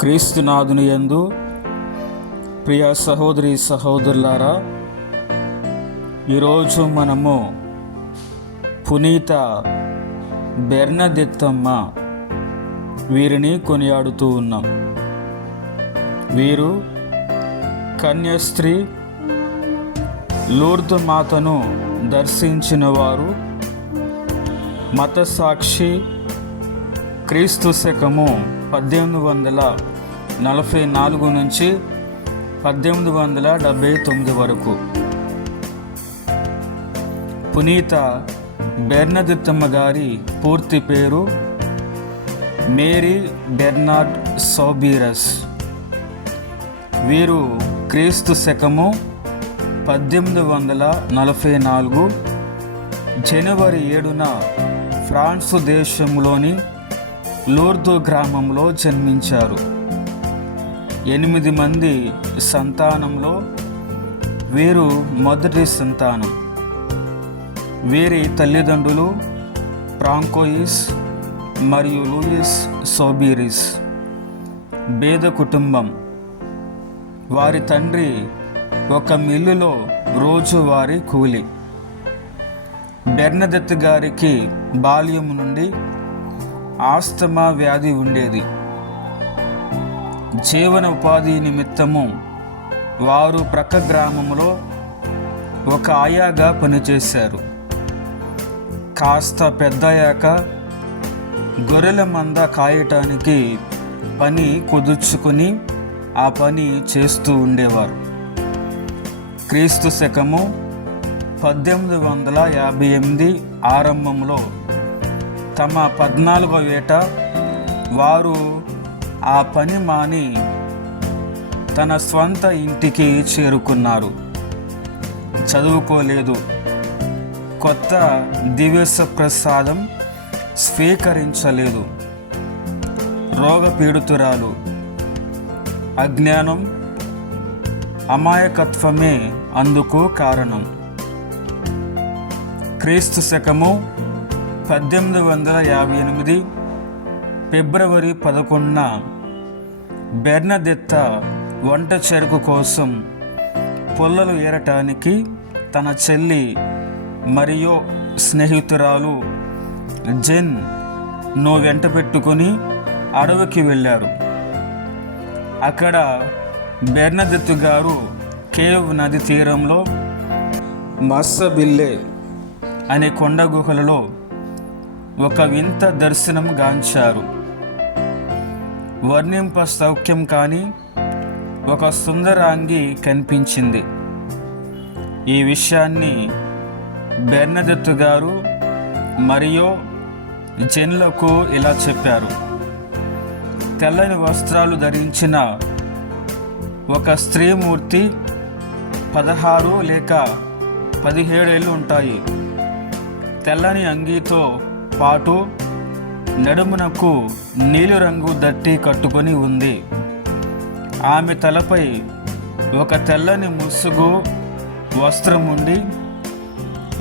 క్రీస్తునాథుని యందు ప్రియ సహోదరి సహోదరులారా, ఈరోజు మనము పునీత బెర్నదెత్తమ్మ వీరిని కొనియాడుతూ ఉన్నాం. వీరు కన్యాస్త్రీ, లూర్దు మాతను దర్శించిన వారు, మతసాక్షి, క్రీస్తు శకము 1844 నుంచి 1879 వరకు. పునీత బెర్నదెత్తమ్మ గారి పూర్తి పేరు మేరీ బెర్నార్డ్ సోబిరస్. వీరు క్రీస్తు శకము 1844 జనవరి 7న ఫ్రాన్సు దేశంలోని లూర్దు గ్రామంలో జన్మించారు. 8 మంది సంతానంలో వీరు మొదటి సంతానం. వీరి తల్లిదండ్రులు ఫ్రాంకోయిస్ మరియు లూయిస్ సోబిరిస్. పేద కుటుంబం. వారి తండ్రి ఒక మిల్లులో రోజువారీ కూలి. బెర్నదెత్ గారికి బాల్యం నుండి ఆస్తమా వ్యాధి ఉండేది. జీవన ఉపాధి నిమిత్తము వారు ప్రక్క గ్రామంలో ఒక ఆయాగా పనిచేశారు. కాస్త పెద్దయ్యాక గొర్రెల మంద కాయటానికి పని కుదుర్చుకుని ఆ పని చేస్తూ ఉండేవారు. క్రీస్తు శకము 1858 ఆరంభంలో తమ 14వ ఏట వారు ఆ పని మాని తన స్వంత ఇంటికి చేరుకున్నారు. చదువుకోలేదు. కొత్త దివ్యస ప్రసాదం స్వీకరించలేదు. రోగపీడితురాలు. అజ్ఞానం, అమాయకత్వమే అందుకు కారణం. క్రీస్తు శకము 1858 ఫిబ్రవరి 11న బెర్నదెత్త వంట చెరుకు కోసం పుల్లలు ఏరటానికి తన చెల్లి మరియు స్నేహితురాలు జెన్ను వెంట పెట్టుకుని అడవికి వెళ్ళారు. అక్కడ బెర్నదెత్ గారు కేవ్ నది తీరంలో మస్సబిల్లే అనే కొండ గుహలలో ఒక వింత దర్శనం గాంచారు. వర్ణింప సౌఖ్యం కాని ఒక సుందరాంగి కనిపించింది. ఈ విషయాన్ని బెర్నదెత్ గారు మరియు జెన్లకు ఇలా చెప్పారు. తెల్లని వస్త్రాలు ధరించిన ఒక స్త్రీమూర్తి 16 లేక 17 ఏళ్ళు ఉంటాయి. తెల్లని అంగీతో పాటు నడుమునకు నీలిరంగు దట్టి కట్టుకొని ఉంది. ఆమె తలపై ఒక తెల్లని ముసుగు వస్త్రం ఉండి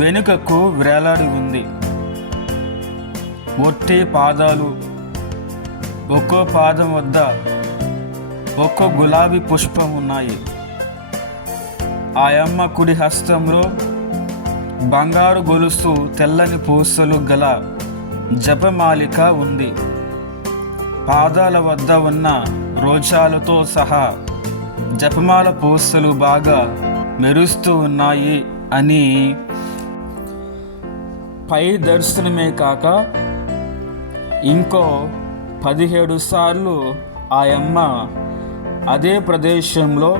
వెనుకకు వేలాడి ఉంది. ఒట్టి పాదాలు. ఒక్కో పాదం వద్ద ఒక్కో గులాబీ పుష్పం ఉన్నాయి. ఆ అమ్మ కుడి హస్తంలో బంగారు గొలుసు, తెల్లని పూసలు గల జపమాలిక ఉంది. పాదాల వద్ద ఉన్న రోజాలతో సహా జపమాల పూసలు బాగా మెరుస్తూ ఉన్నాయి అని పై దర్శనమే కాక ఇంకో 17 సార్లు ఆ అమ్మ అదే ప్రదేశంలో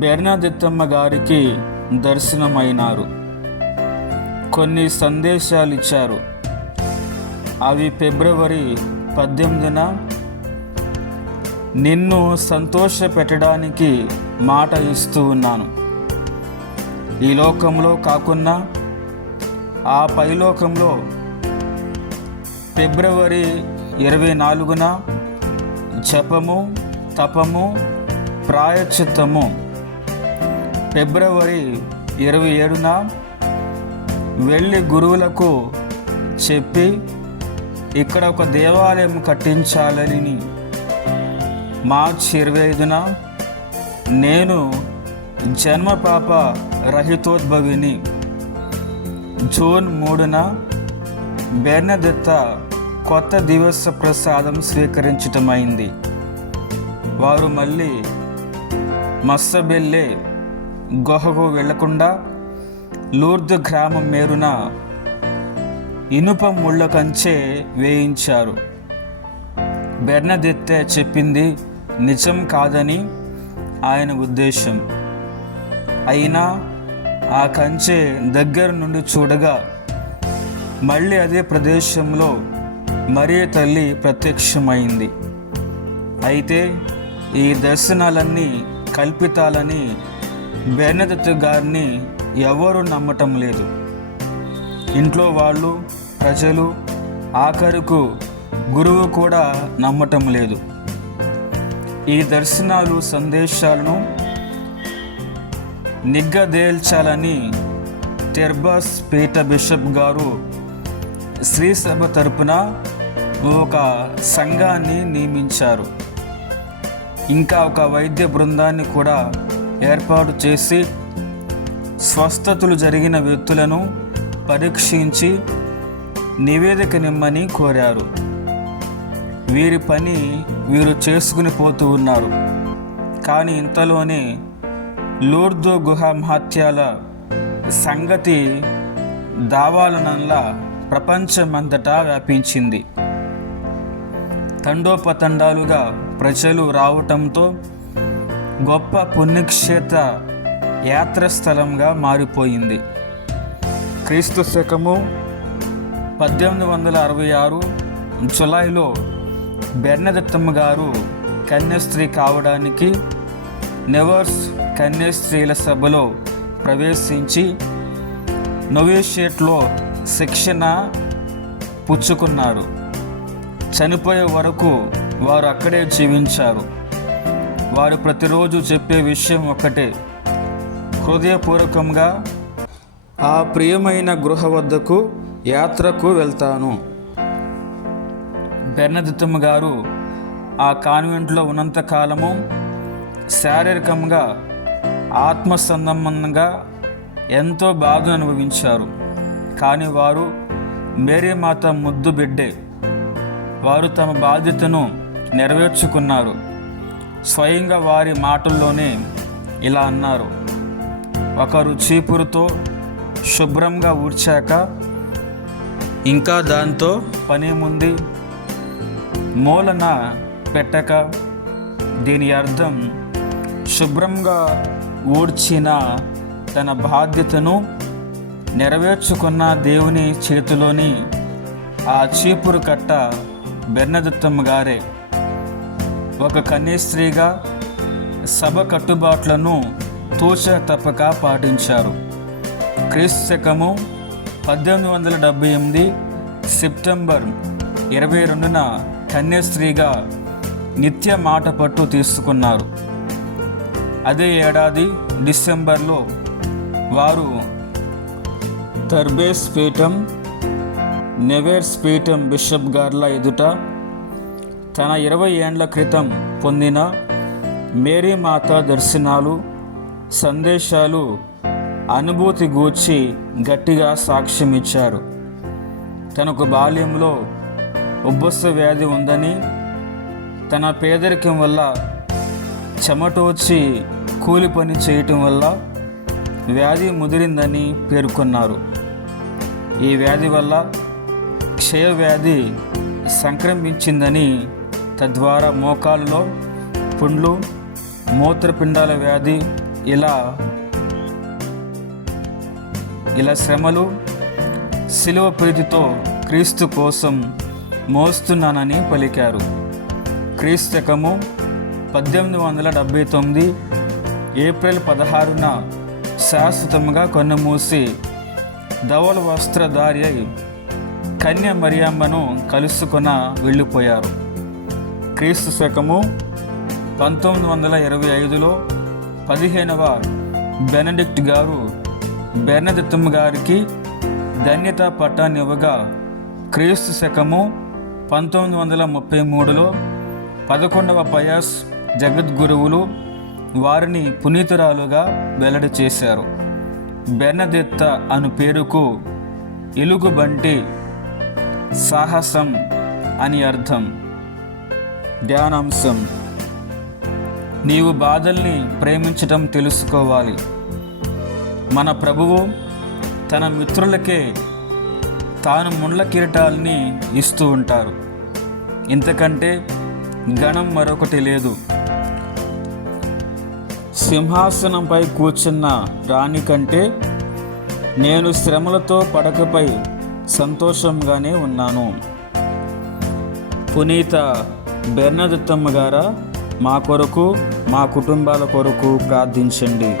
బెర్నదెత్తమ్మ గారికి దర్శనమైనారు. కొన్ని సందేశాలు ఇచ్చారు. అవి ఫిబ్రవరి 18న నిన్ను సంతోష పెట్టడానికి మాట ఇస్తూ ఉన్నాను. ఈ లోకంలో కాకున్నా ఆ పైలోకంలో ఫిబ్రవరి 24న జపము, తపము, ప్రాయశ్చిత్తము. ఫిబ్రవరి 27న వెళ్ళి గురువులకు చెప్పి ఇక్కడ ఒక దేవాలయం కట్టించాలని మార్చి 25న నేను జన్మ పాప రహితోద్భవిని. జూన్ 3న బెర్నదెత్త కొత్త దివస ప్రసాదం స్వీకరించటమైంది. వారు మళ్ళీ మస్సబెల్లే గుహకు వెళ్లకుండా లూర్దు గ్రామం మేరున ఇనుప ముళ్ళ కంచె వేయించారు. బెర్నదెత్తే చెప్పింది నిజం కాదని ఆయన ఉద్దేశం. అయినా ఆ కంచె దగ్గర నుండి చూడగా మళ్ళీ అదే ప్రదేశంలో మరియ తల్లి ప్రత్యక్షమైంది. అయితే ఈ దర్శనాలన్నీ కల్పితాలని బెర్నదెత్త గారిని ఎవరూ నమ్మటం లేదు. ఇంట్లో వాళ్ళు, ప్రజలు, ఆఖరుకు గురువు కూడా నమ్మటం లేదు. ఈ దర్శనాలు సందేశాలను నిగ్గదేల్చాలని టెర్బాస్ పీఠ బిషప్ గారు శ్రీ సభ తరపున ఒక సంఘాన్ని నియమించారు. ఇంకా ఒక వైద్య బృందాన్ని కూడా ఏర్పాటు చేసి స్వస్థతలు జరిగిన వ్యక్తులను పరీక్షించి నివేదిక నిమ్మని కోరారు. వీరి పని వీరు చేసుకుని పోతూ ఉన్నారు. కానీ ఇంతలోనే లూర్దు గుహ మహత్యాల సంగతి దావాలనంలా ప్రపంచమంతటా వ్యాపించింది. తండోపతండాలుగా ప్రజలు రావటంతో గొప్ప పుణ్యక్షేత్ర యాత్రస్థలంగా మారిపోయింది. క్రీస్తు శకము 1866 జులైలో బెర్నదెత్తమ్మ గారు కన్యాస్త్రీ కావడానికి నెవర్స్ కన్యాస్త్రీల సభలో ప్రవేశించి నోవిషియేట్లో శిక్షణ పుచ్చుకున్నారు. చనిపోయే వరకు వారు అక్కడే జీవించారు. వారు ప్రతిరోజు చెప్పే విషయం ఒక్కటే: హృదయపూర్వకంగా ఆ ప్రియమైన గృహ వద్దకు యాత్రకు వెళ్తాను. బెర్నదెత్తమ్మ గారు ఆ కాన్వెంట్లో ఉన్నంతకాలము శారీరకంగా, ఆత్మ సంబంధంగా ఎంతో బాధను అనుభవించారు. కానీ వారు మేరీమాత ముద్దు బిడ్డే. వారు తమ బాధ్యతను నెరవేర్చుకున్నారు. స్వయంగా వారి మాటల్లోనే ఇలా అన్నారు: ఒకరు చీపురుతో శుభ్రంగా ఊడ్చాక ఇంకా దాంతో పని ముందు మూలన పెట్టక, దీని అర్థం శుభ్రంగా ఊడ్చిన తన బాధ్యతను నెరవేర్చుకున్న దేవుని చేతిలోని ఆ చీపురు కట్ట బెర్నదెత్తమ్మ గారే. ఒక కన్యాస్త్రీగా సభ కట్టుబాట్లను తూచ తప్పక పాటించారు. క్రీస్తు శకము 1878 సెప్టెంబర్ 22న కన్యాస్త్రీగా నిత్య మాట పట్టు తీసుకున్నారు. అదే ఏడాది డిసెంబర్లో వారు టెర్బాస్ పీఠం, నెవర్స్ పీఠం బిషప్ గార్ల ఎదుట తన 20 ఏండ్ల క్రితం పొందిన మేరీమాత దర్శనాలు, సందేశాలు, అనుభూతి గూర్చి గట్టిగా సాక్ష్యం ఇచ్చారు. తనకు బాల్యంలో ఉబ్బస వ్యాధి ఉందని, తన పేదరికం వల్ల చెమటోచి కూలి పని చేయటం వల్ల వ్యాధి ముదిరిందని పేర్కొన్నారు. ఈ వ్యాధి వల్ల క్షయవ్యాధి సంక్రమించిందని, తద్వారా మోకాళ్ళలో పుండ్లు, మూత్రపిండాల వ్యాధి, ఇలా శ్రమలు, శిలువ ప్రీతితో క్రీస్తు కోసం మోస్తున్నానని పలికారు. క్రీస్తు శకము 1879 ఏప్రిల్ 16న శాశ్వతంగా కన్నుమూసి ధవల వస్త్రధారి అయి కన్య మరియమ్మను కలుసుకుని వెళ్ళిపోయారు. క్రీస్తు శకము 1925లో 15వ బెనడిక్ట్ గారు బెర్నదెత్తమ్మ గారికి ధన్యతా పట్టాన్ని ఇవ్వగా, క్రీస్తు శకము 1933లో 11వ పయాస్ జగద్గురువులు వారిని పునీతురాలుగా వెల్లడి చేశారు. బెర్నదెత్త అను పేరుకు ఎలుగుబంటి, సాహసం అని అర్థం. ధ్యానాంశం: నీవు బాధల్ని ప్రేమించటం తెలుసుకోవాలి. మన ప్రభువు తన మిత్రులకే తాను ముండ్ల కిరీటాల్ని ఇస్తూ ఉంటారు. ఇంతకంటే గణం మరొకటి లేదు. సింహాసనంపై కూర్చున్న రాణి కంటే నేను శ్రమలతో పడకపై సంతోషంగానే ఉన్నాను. పునీత బెర్నదెత్తమ్మ గారా, మా కొరకు, మా కుటుంబాల కొరకు ప్రార్థించండి.